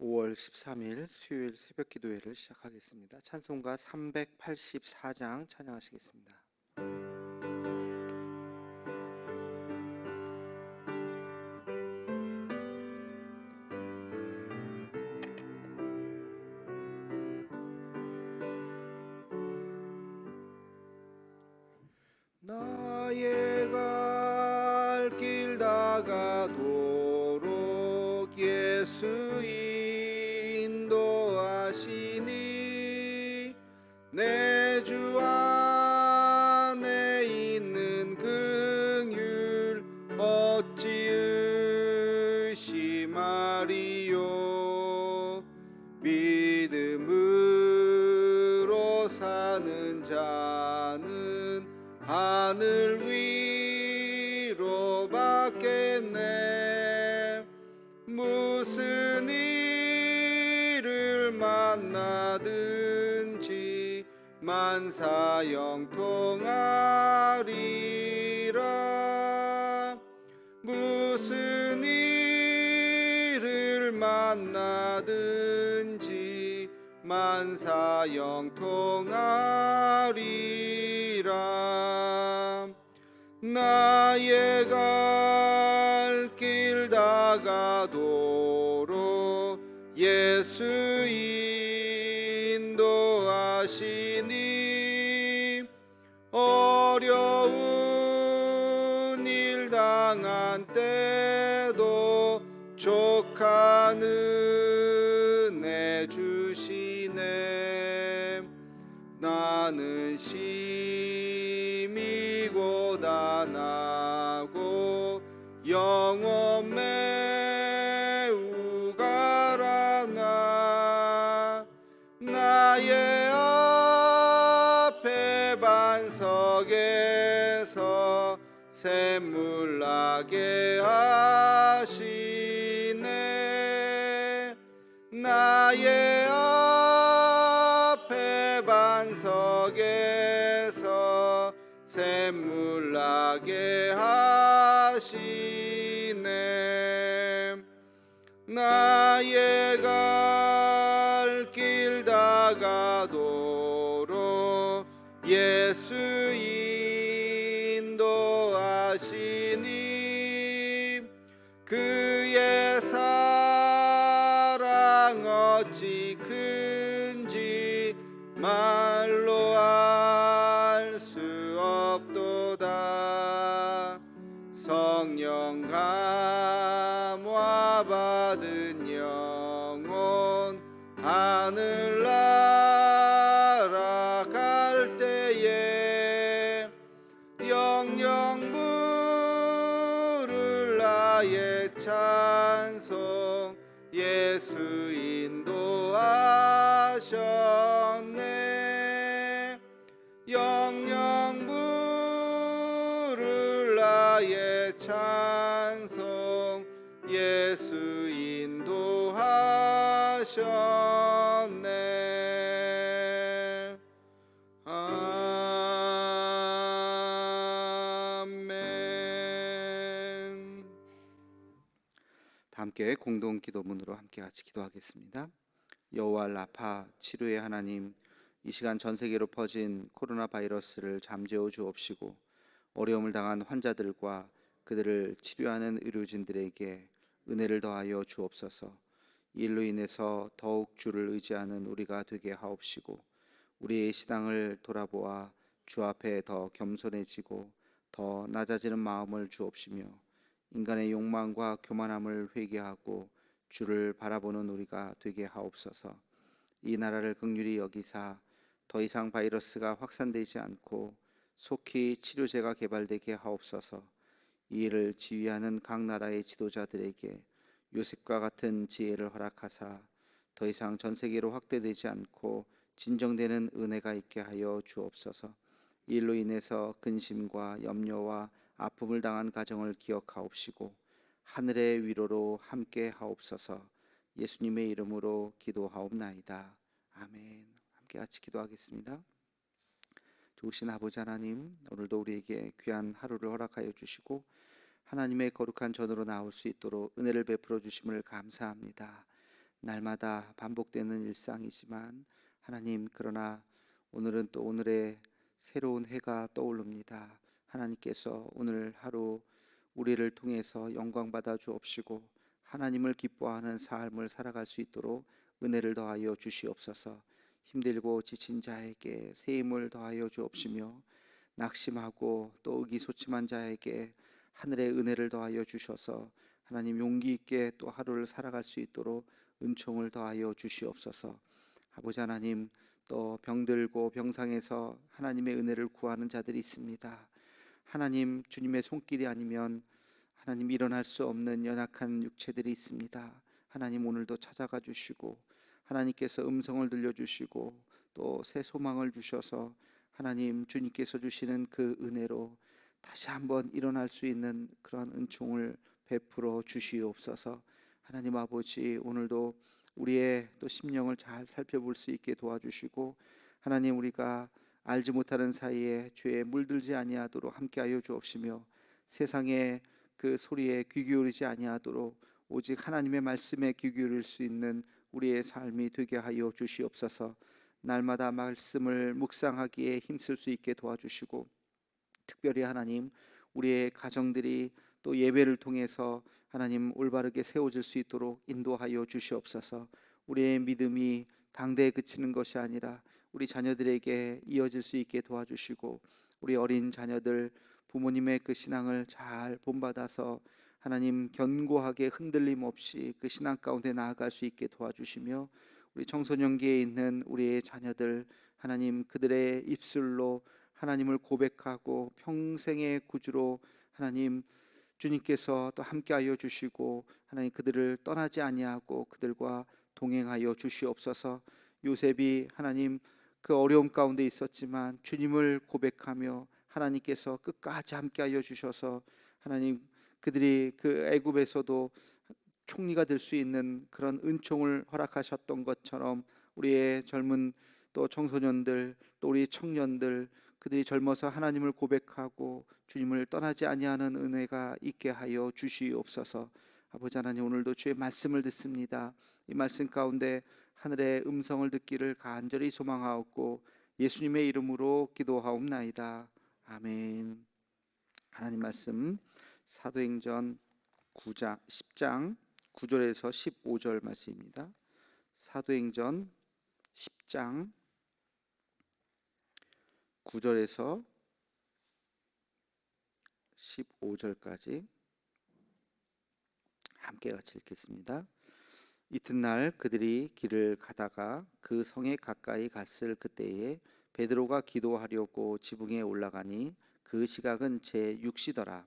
5월 13일 수요일 새벽 기도회를 시작하겠습니다. 찬송가 384장 찬양하시겠습니다. 나의 갈 길 다가도록 예수 인도하시니 내 주 안에 있는 긍휼 어찌 의심하리요. 믿음으로 사는 자는 하늘 위로 받겠네. 무슨 일을 만나든지 만사 형통하리라. 무슨 일을 만나든지 만사 형통하리라. 나의 갈 길 다가도록 예수 인도하시니 어려운 일 당한 때도 족한 은혜 주시네. 나는 심히 고단하고 영원 매우 가라나. 나의 앞에 반석에서 샘물 나게 하시네. 나의 앞에 반석에서 샘물 나게 하시네. 나의 갈 길 다가도록 예수 인도하시니 그의 사랑 어찌 큰지 말로 알 수 없도다. 성령 감화 받은 영혼 하늘나라 갈 때에 영영 부를 나의 찬송 예수 인도하셨네. 영영 부를 나의 찬송 예수 인도하셨네. 아멘. 다 함께 공동 기도문으로 함께 같이 기도하겠습니다. 여호와 라파 치료의 하나님, 이 시간 전 세계로 퍼진 코로나 바이러스를 잠재워 주옵시고 어려움을 당한 환자들과 그들을 치료하는 의료진들에게 은혜를 더하여 주옵소서. 이 일로 인해서 더욱 주를 의지하는 우리가 되게 하옵시고 우리의 시당을 돌아보아 주 앞에 더 겸손해지고 더 낮아지는 마음을 주옵시며 인간의 욕망과 교만함을 회개하고 주를 바라보는 우리가 되게 하옵소서. 이 나라를 긍휼히 여기사 더 이상 바이러스가 확산되지 않고 속히 치료제가 개발되게 하옵소서. 이 일을 지휘하는 각 나라의 지도자들에게 요셉과 같은 지혜를 허락하사 더 이상 전 세계로 확대되지 않고 진정되는 은혜가 있게 하여 주옵소서. 이 일로 인해서 근심과 염려와 아픔을 당한 가정을 기억하옵시고 하늘의 위로로 함께 하옵소서. 예수님의 이름으로 기도하옵나이다. 아멘. 함께 같이 기도하겠습니다. 좋으신 아버지 하나님, 오늘도 우리에게 귀한 하루를 허락하여 주시고 하나님의 거룩한 전으로 나올 수 있도록 은혜를 베풀어 주심을 감사합니다. 날마다 반복되는 일상이지만 하나님, 그러나 오늘은 또 오늘의 새로운 해가 떠오릅니다. 하나님께서 오늘 하루 우리를 통해서 영광 받아 주옵시고 하나님을 기뻐하는 삶을 살아갈 수 있도록 은혜를 더하여 주시옵소서. 힘들고 지친 자에게 새 힘을 더하여 주옵시며 낙심하고 또 의기소침한 자에게 하늘의 은혜를 더하여 주셔서 하나님 용기 있게 또 하루를 살아갈 수 있도록 은총을 더하여 주시옵소서. 아버지 하나님, 또 병들고 병상에서 하나님의 은혜를 구하는 자들이 있습니다. 하나님, 주님의 손길이 아니면 하나님 일어날 수 없는 연약한 육체들이 있습니다. 하나님, 오늘도 찾아가 주시고 하나님께서 음성을 들려주시고 또 새 소망을 주셔서 하나님, 주님께서 주시는 그 은혜로 다시 한번 일어날 수 있는 그런 은총을 베풀어 주시옵소서. 하나님 아버지, 오늘도 우리의 또 심령을 잘 살펴볼 수 있게 도와주시고 하나님, 우리가 알지 못하는 사이에 죄에 물들지 아니하도록 함께하여 주옵시며 세상의 그 소리에 귀 기울이지 아니하도록 오직 하나님의 말씀에 귀 기울일 수 있는 우리의 삶이 되게 하여 주시옵소서. 날마다 말씀을 묵상하기에 힘쓸 수 있게 도와주시고 특별히 하나님, 우리의 가정들이 또 예배를 통해서 하나님 올바르게 세워질 수 있도록 인도하여 주시옵소서. 우리의 믿음이 당대에 그치는 것이 아니라 우리 자녀들에게 이어질 수 있게 도와주시고 우리 어린 자녀들 부모님의 그 신앙을 잘 본받아서 하나님 견고하게 흔들림 없이 그 신앙 가운데 나아갈 수 있게 도와주시며 우리 청소년기에 있는 우리의 자녀들 하나님, 그들의 입술로 하나님을 고백하고 평생의 구주로 하나님 주님께서 또 함께하여 주시고 하나님 그들을 떠나지 아니하고 그들과 동행하여 주시옵소서. 요셉이 하나님 그 어려움 가운데 있었지만 주님을 고백하며 하나님께서 끝까지 함께하여 주셔서 하나님 그들이 그 애굽에서도 총리가 될 수 있는 그런 은총을 허락하셨던 것처럼 우리의 젊은 또 청소년들 또 우리 청년들 그들이 젊어서 하나님을 고백하고 주님을 떠나지 아니하는 은혜가 있게 하여 주시옵소서. 아버지 하나님, 오늘도 주의 말씀을 듣습니다. 이 말씀 가운데 하늘의 음성을 듣기를 간절히 소망하옵고 예수님의 이름으로 기도하옵나이다. 아멘. 하나님 말씀 사도행전 10장 9절에서 15절 말씀입니다. 사도행전 10장 9절에서 15절까지 함께 같이 읽겠습니다. 이튿날 그들이 길을 가다가 그 성에 가까이 갔을 그때에 베드로가 기도하려고 지붕에 올라가니 그 시각은 제6시더라.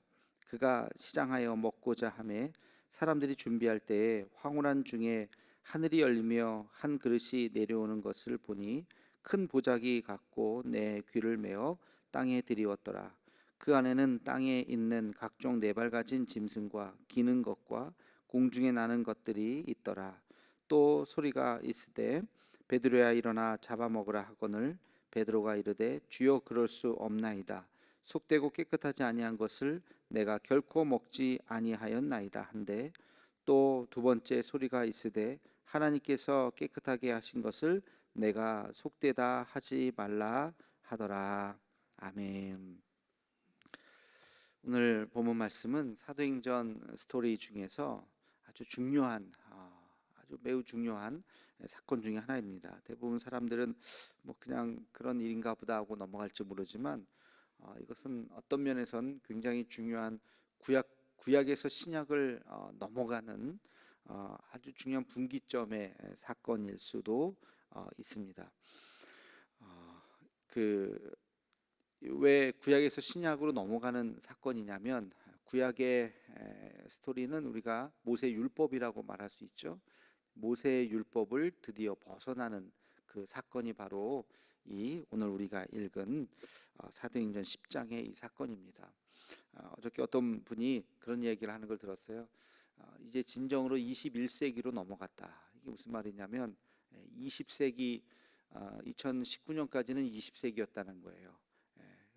그가 시장하여 먹고자 하매 사람들이 준비할 때에 황홀한 중에 하늘이 열리며 한 그릇이 내려오는 것을 보니 큰 보자기 같고 내 귀를 메어 땅에 들이웠더라. 그 안에는 땅에 있는 각종 네발 가진 짐승과 기는 것과 공중에 나는 것들이 있더라. 또 소리가 있으되 베드로야 일어나 잡아먹으라 하거늘 베드로가 이르되 주여 그럴 수 없나이다. 속되고 깨끗하지 아니한 것을 내가 결코 먹지 아니하였나이다 한데 또 두 번째 소리가 있으되 하나님께서 깨끗하게 하신 것을 내가 속되다 하지 말라 하더라. 아멘. 오늘 본문 말씀은 사도행전 스토리 중에서 아주 중요한 아주 매우 중요한 사건 중에 하나입니다. 대부분 사람들은 뭐 그냥 그런 일인가 보다 하고 넘어갈지 모르지만 이것은 어떤 면에선 굉장히 중요한 구약에서 신약을 넘어가는 아주 중요한 분기점의 사건일 수도 있습니다. 왜 구약에서 신약으로 넘어가는 사건이냐면 구약의 스토리는 우리가 모세 율법이라고 말할 수 있죠. 모세의 율법을 드디어 벗어나는 그 사건이 바로 이 오늘 우리가 읽은 사도행전 10장의 이 사건입니다. 어저께 어떤 분이 그런 얘기를 하는 걸 들었어요. 이제 진정으로 21세기로 넘어갔다. 이게 무슨 말이냐면 20세기 2019년까지는 20세기였다는 거예요.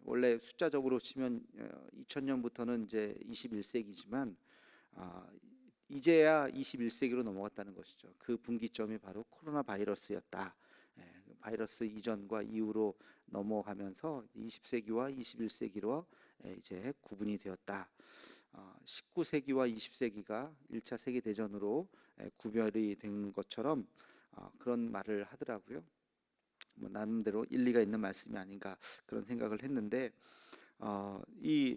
원래 숫자적으로 치면 2000년부터는 이제 21세기지만 이제야 21세기로 넘어갔다는 것이죠. 그 분기점이 바로 코로나 바이러스였다. 바이러스 이전과 이후로 넘어가면서 20세기와 21세기로 이제 구분이 되었다. 19세기와 20세기가 1차 세계 대전으로 구별이 된 것처럼 그런 말을 하더라고요. 뭐 나름대로 일리가 있는 말씀이 아닌가 그런 생각을 했는데, 이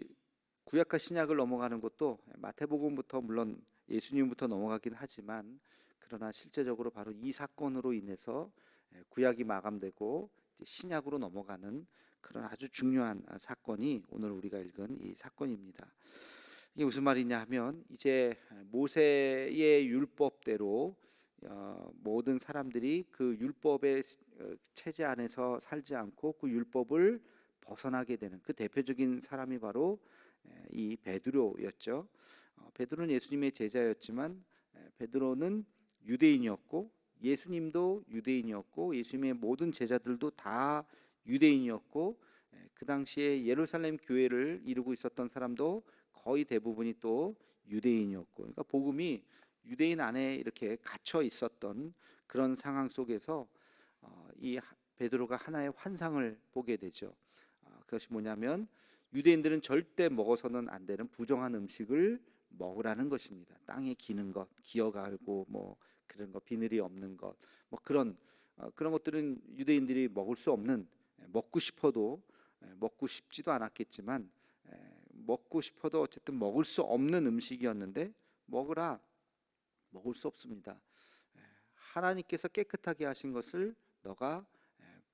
구약과 신약을 넘어가는 것도 마태복음부터 물론 예수님부터 넘어가긴 하지만, 그러나 실제적으로 바로 이 사건으로 인해서 구약이 마감되고 신약으로 넘어가는 그런 아주 중요한 사건이 오늘 우리가 읽은 이 사건입니다. 이게 무슨 말이냐 하면, 이제 모세의 율법대로 모든 사람들이 그 율법의 체제 안에서 살지 않고 그 율법을 벗어나게 되는 그 대표적인 사람이 바로 이 베드로였죠. 베드로는 예수님의 제자였지만, 베드로는 유대인이었고 예수님도 유대인이었고 예수님의 모든 제자들도 다 유대인이었고, 그 당시에 예루살렘 교회를 이루고 있었던 사람도 거의 대부분이 또 유대인이었고, 그러니까 복음이 유대인 안에 이렇게 갇혀 있었던 그런 상황 속에서 이 베드로가 하나의 환상을 보게 되죠. 그것이 뭐냐면, 유대인들은 절대 먹어서는 안 되는 부정한 음식을 먹으라는 것입니다. 땅에 기는 것, 기어가고 뭐 그런 거, 비늘이 없는 것, 뭐 그런 것들은 유대인들이 먹을 수 없는, 먹고 싶어도 먹고 싶지도 않았겠지만 먹고 싶어도 어쨌든 먹을 수 없는 음식이었는데, 먹으라, 먹을 수 없습니다. 하나님께서 깨끗하게 하신 것을 너가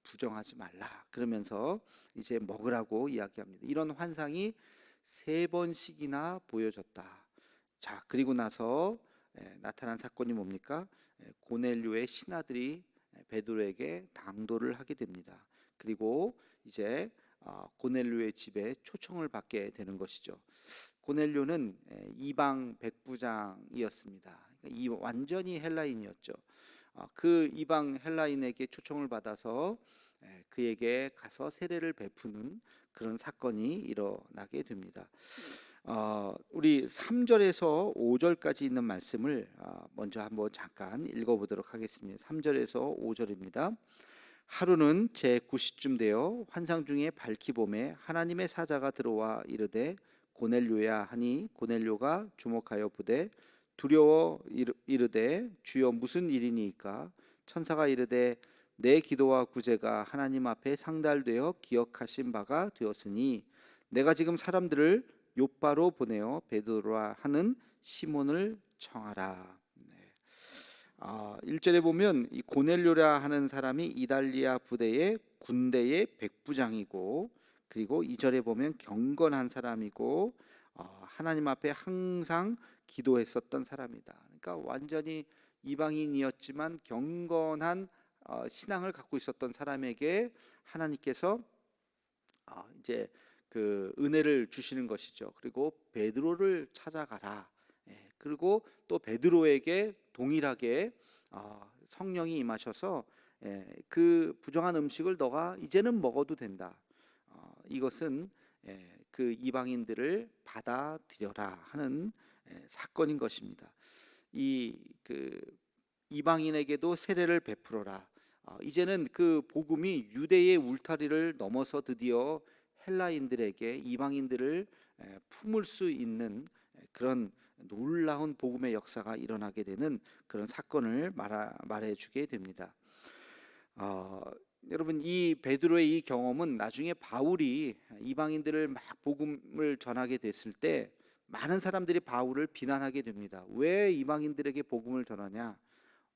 부정하지 말라 그러면서 이제 먹으라고 이야기합니다. 이런 환상이 3번씩이나 보여졌다. 자, 그리고 나서 나타난 사건이 뭡니까? 고넬료의 신하들이 베드로에게 당도를 하게 됩니다. 그리고 이제 고넬료의 집에 초청을 받게 되는 것이죠. 고넬료는 이방 백부장이었습니다. 그러니까 이 완전히 헬라인이었죠. 그 이방 헬라인에게 초청을 받아서 그에게 가서 세례를 베푸는 그런 사건이 일어나게 됩니다. 우리 3절에서 5절까지 있는 말씀을 먼저 한번 잠깐 읽어보도록 하겠습니다. 3절에서 5절입니다. 하루는 제9시쯤 되어 환상 중에 밝히 봄에 하나님의 사자가 들어와 이르되 고넬료야 하니, 고넬료가 주목하여 보되 두려워 이르되 주여 무슨 일이니이까? 천사가 이르되 내 기도와 구제가 하나님 앞에 상달되어 기억하신 바가 되었으니 내가 지금 사람들을 요바로 보내어 베드로라 하는 시몬을 청하라. 1절에 보면 이 고넬료라 하는 사람이 이달리아 부대의 군대의 백부장이고, 그리고 2절에 보면 경건한 사람이고 하나님 앞에 항상 기도했었던 사람이다. 그러니까 완전히 이방인이었지만 경건한 신앙을 갖고 있었던 사람에게 하나님께서 이제 그 은혜를 주시는 것이죠. 그리고 베드로를 찾아가라. 그리고 또 베드로에게 동일하게 성령이 임하셔서 그 부정한 음식을 너가 이제는 먹어도 된다. 이것은 그 이방인들을 받아들여라 하는 사건인 것입니다. 그 이방인에게도 세례를 베풀어라. 이제는 그 복음이 유대의 울타리를 넘어서 드디어 헬라인들에게, 이방인들을 품을 수 있는 그런 놀라운 복음의 역사가 일어나게 되는 그런 사건을 말해주게 됩니다. 여러분, 이 베드로의 이 경험은 나중에 바울이 이방인들을 막 복음을 전하게 됐을 때 많은 사람들이 바울을 비난하게 됩니다. 왜 이방인들에게 복음을 전하냐?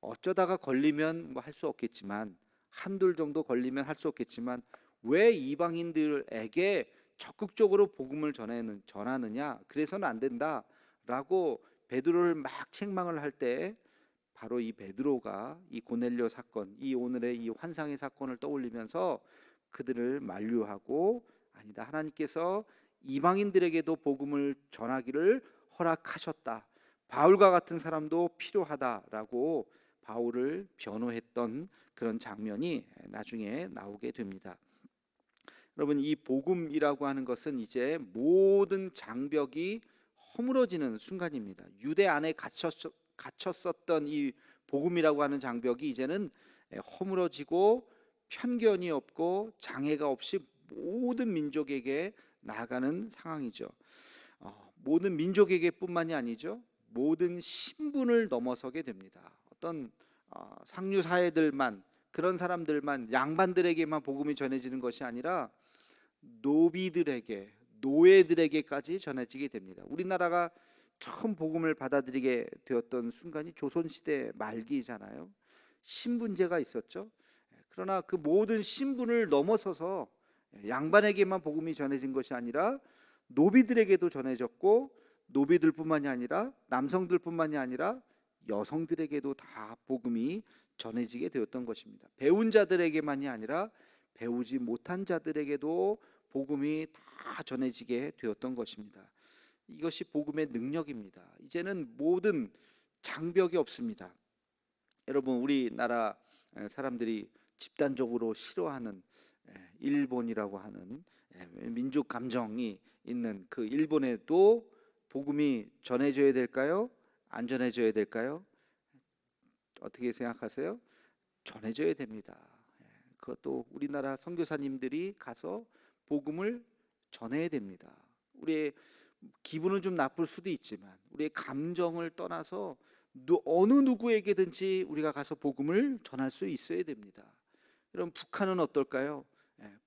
어쩌다가 걸리면 뭐 할 수 없겠지만, 한둘 정도 걸리면 할 수 없겠지만 왜 이방인들에게 적극적으로 복음을 전하느냐? 그래서는 안 된다라고 베드로를 막 책망을 할 때, 바로 이 베드로가 이 고넬료 사건, 이 오늘의 이 환상의 사건을 떠올리면서 그들을 만류하고, 아니다, 하나님께서 이방인들에게도 복음을 전하기를 허락하셨다. 바울과 같은 사람도 필요하다라고 바울을 변호했던 그런 장면이 나중에 나오게 됩니다. 여러분, 이 복음이라고 하는 것은 이제 모든 장벽이 허물어지는 순간입니다. 유대 안에 갇혔었던 이 복음이라고 하는 장벽이 이제는 허물어지고 편견이 없고 장애가 없이 모든 민족에게 나아가는 상황이죠. 모든 민족에게 뿐만이 아니죠. 모든 신분을 넘어서게 됩니다. 어떤 상류 사회들만, 그런 사람들만, 양반들에게만 복음이 전해지는 것이 아니라 노비들에게, 노예들에게까지 전해지게 됩니다. 우리나라가 처음 복음을 받아들이게 되었던 순간이 조선시대 말기잖아요. 신분제가 있었죠. 그러나 그 모든 신분을 넘어서서 양반에게만 복음이 전해진 것이 아니라 노비들에게도 전해졌고, 노비들뿐만이 아니라 남성들뿐만이 아니라 여성들에게도 다 복음이 전해지게 되었던 것입니다. 배운 자들에게만이 아니라 배우지 못한 자들에게도 복음이 다 전해지게 되었던 것입니다. 이것이 복음의 능력입니다. 이제는 모든 장벽이 없습니다. 여러분, 우리나라 사람들이 집단적으로 싫어하는 일본이라고 하는 민족 감정이 있는 그 일본에도 복음이 전해져야 될까요? 안 전해져야 될까요? 어떻게 생각하세요? 전해져야 됩니다. 그것도 우리나라 선교사님들이 가서 복음을 전해야 됩니다. 우리의 기분은 좀 나쁠 수도 있지만 우리의 감정을 떠나서 어느 누구에게든지 우리가 가서 복음을 전할 수 있어야 됩니다. 여러분, 북한은 어떨까요?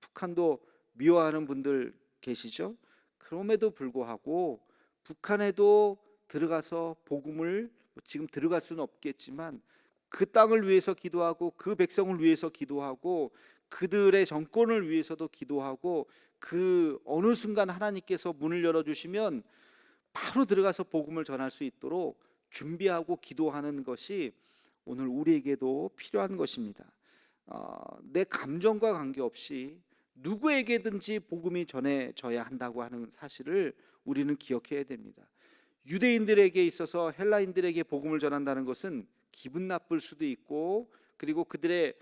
북한도 미워하는 분들 계시죠? 그럼에도 불구하고 북한에도 들어가서 복음을, 지금 들어갈 수는 없겠지만 그 땅을 위해서 기도하고 그 백성을 위해서 기도하고 그들의 정권을 위해서도 기도하고, 그 어느 순간 하나님께서 문을 열어주시면 바로 들어가서 복음을 전할 수 있도록 준비하고 기도하는 것이 오늘 우리에게도 필요한 것입니다. 내 감정과 관계없이 누구에게든지 복음이 전해져야 한다고 하는 사실을 우리는 기억해야 됩니다. 유대인들에게 있어서 헬라인들에게 복음을 전한다는 것은 기분 나쁠 수도 있고, 그리고 그들의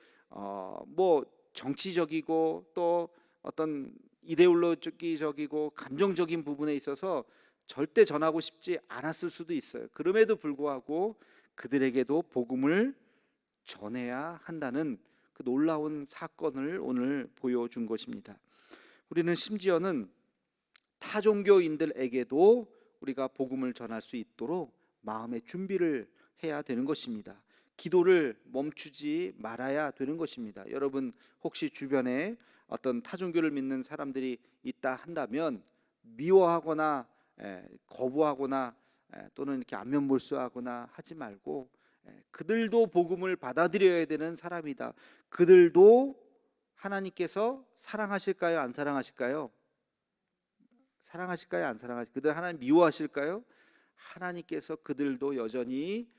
정치적이고 또 어떤 이데올로기적이고 감정적인 부분에 있어서 절대 전하고 싶지 않았을 수도 있어요. 그럼에도 불구하고 그들에게도 복음을 전해야 한다는 그 놀라운 사건을 오늘 보여준 것입니다. 우리는 심지어는 타종교인들에게도 우리가 복음을 전할 수 있도록 마음의 준비를 해야 되는 것입니다. 기도를 멈추지 말아야 되는 것입니다. 여러분, 혹시 주변에 어떤 타종교를 믿는 사람들이 있다 한다면 미워하거나 거부하거나 또는 이렇게 안면몰수하거나 하지 말고, 그들도 복음을 받아들여야 되는 사람이다. 그들도 하나님께서 사랑하실까요? 안 사랑하실까요? 사랑하실까요? 안 사랑하실까요? 그들 하나님 미워하실까요? 하나님께서 그들도 여전히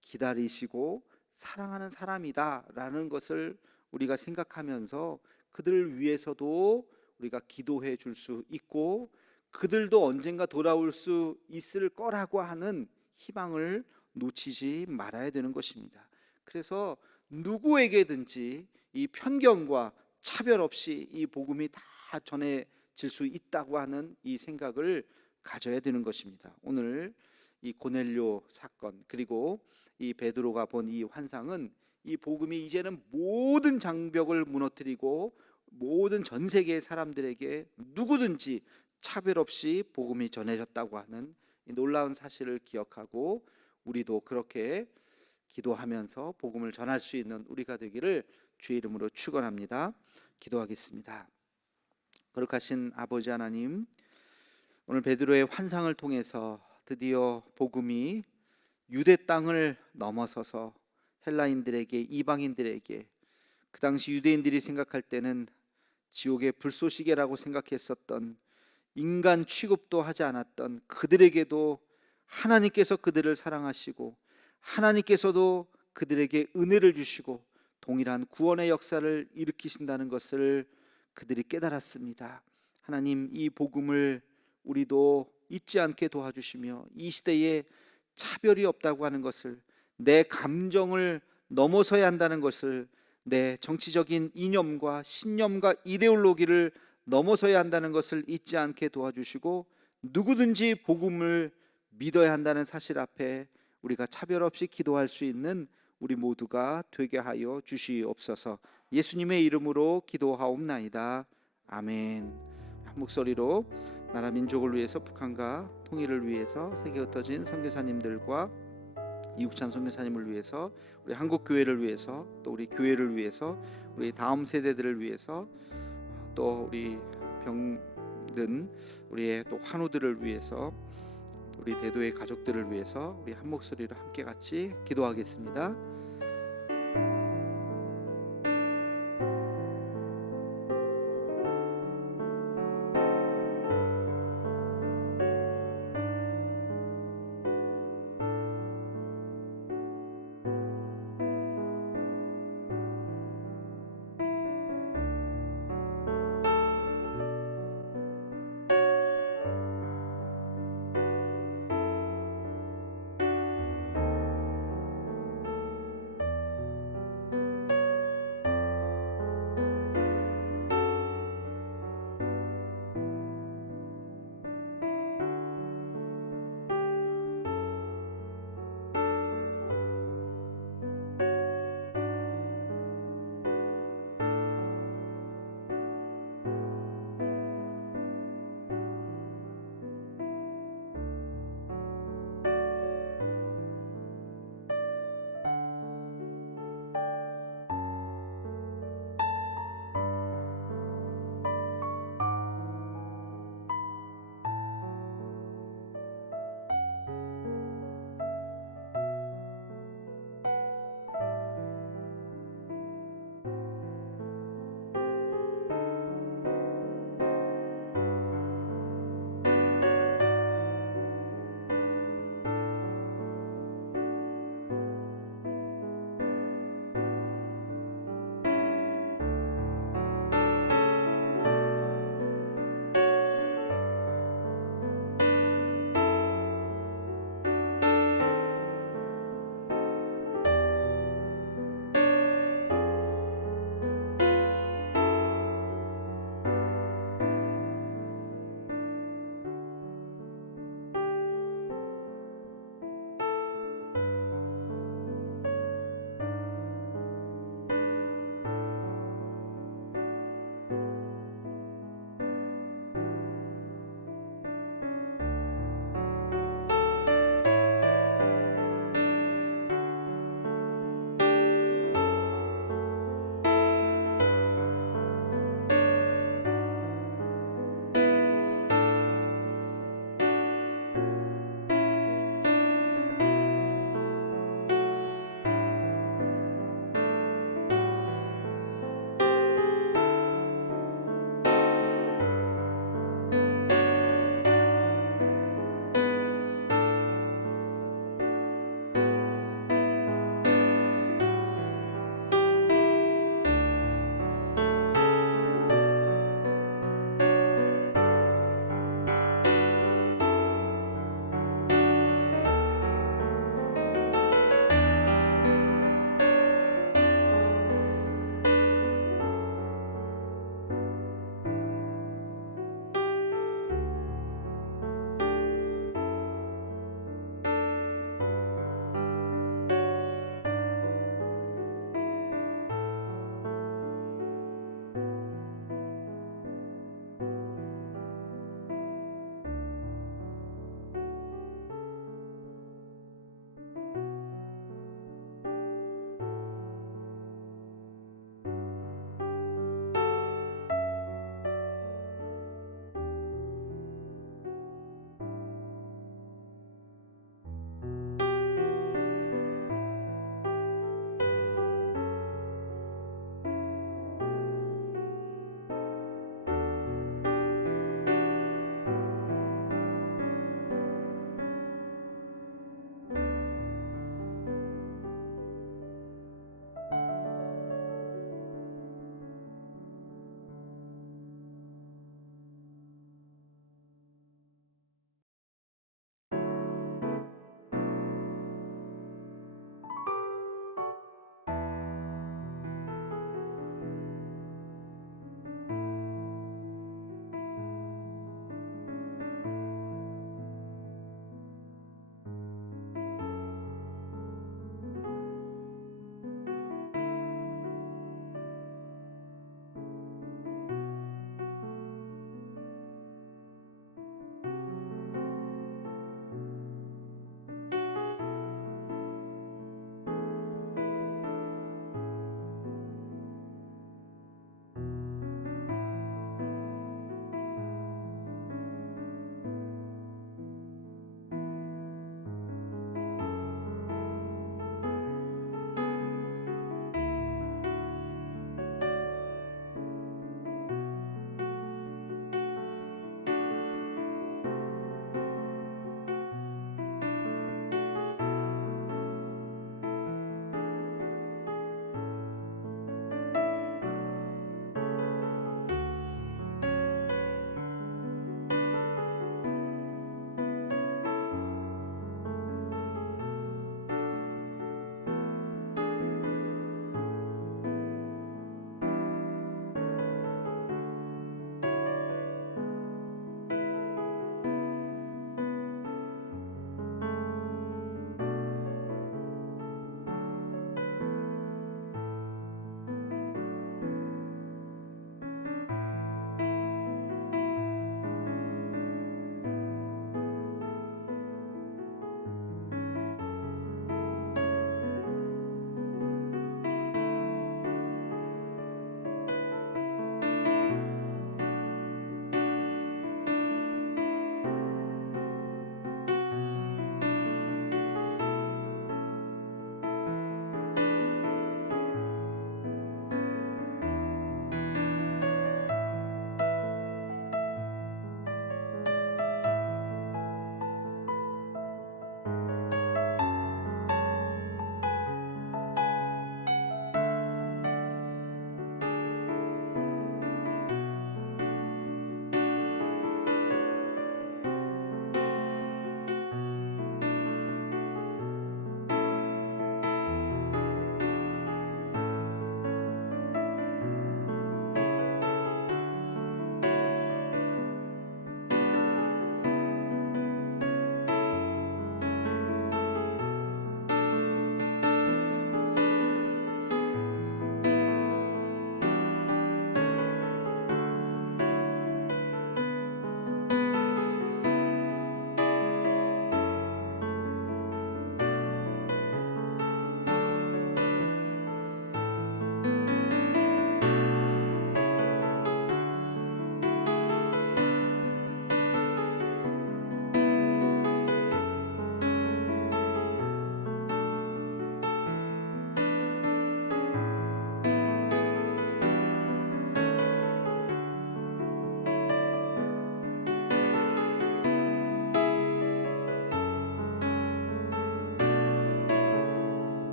기다리시고 사랑하는 사람이다라는 것을 우리가 생각하면서 그들을 위해서도 우리가 기도해 줄 수 있고, 그들도 언젠가 돌아올 수 있을 거라고 하는 희망을 놓치지 말아야 되는 것입니다. 그래서 누구에게든지 이 편견과 차별 없이 이 복음이 다 전해질 수 있다고 하는 이 생각을 가져야 되는 것입니다. 오늘 이 고넬료 사건, 그리고 이 베드로가 본 이 환상은 이 복음이 이제는 모든 장벽을 무너뜨리고 모든 전 세계의 사람들에게 누구든지 차별 없이 복음이 전해졌다고 하는 이 놀라운 사실을 기억하고 우리도 그렇게 기도하면서 복음을 전할 수 있는 우리가 되기를 주의 이름으로 축원합니다. 기도하겠습니다. 거룩하신 아버지 하나님, 오늘 베드로의 환상을 통해서 드디어 복음이 유대 땅을 넘어서서 헬라인들에게, 이방인들에게, 그 당시 유대인들이 생각할 때는 지옥의 불쏘시개라고 생각했었던, 인간 취급도 하지 않았던 그들에게도 하나님께서 그들을 사랑하시고 하나님께서도 그들에게 은혜를 주시고 동일한 구원의 역사를 일으키신다는 것을 그들이 깨달았습니다. 하나님, 이 복음을 우리도 잊지 않게 도와주시며 이 시대에 차별이 없다고 하는 것을, 내 감정을 넘어서야 한다는 것을, 내 정치적인 이념과 신념과 이데올로기를 넘어서야 한다는 것을 잊지 않게 도와주시고 누구든지 복음을 믿어야 한다는 사실 앞에 우리가 차별 없이 기도할 수 있는 우리 모두가 되게 하여 주시옵소서. 예수님의 이름으로 기도하옵나이다. 아멘. 한 목소리로 나라 민족을 위해서, 북한과 통일을 위해서, 세계에 흩어진 선교사님들과 이국찬 선교사님을 위해서, 우리 한국 교회를 위해서, 또 우리 교회를 위해서, 우리 다음 세대들을 위해서, 또 우리 병든 우리의 또 환우들을 위해서, 우리 대도의 가족들을 위해서 우리 한 목소리로 함께 같이 기도하겠습니다.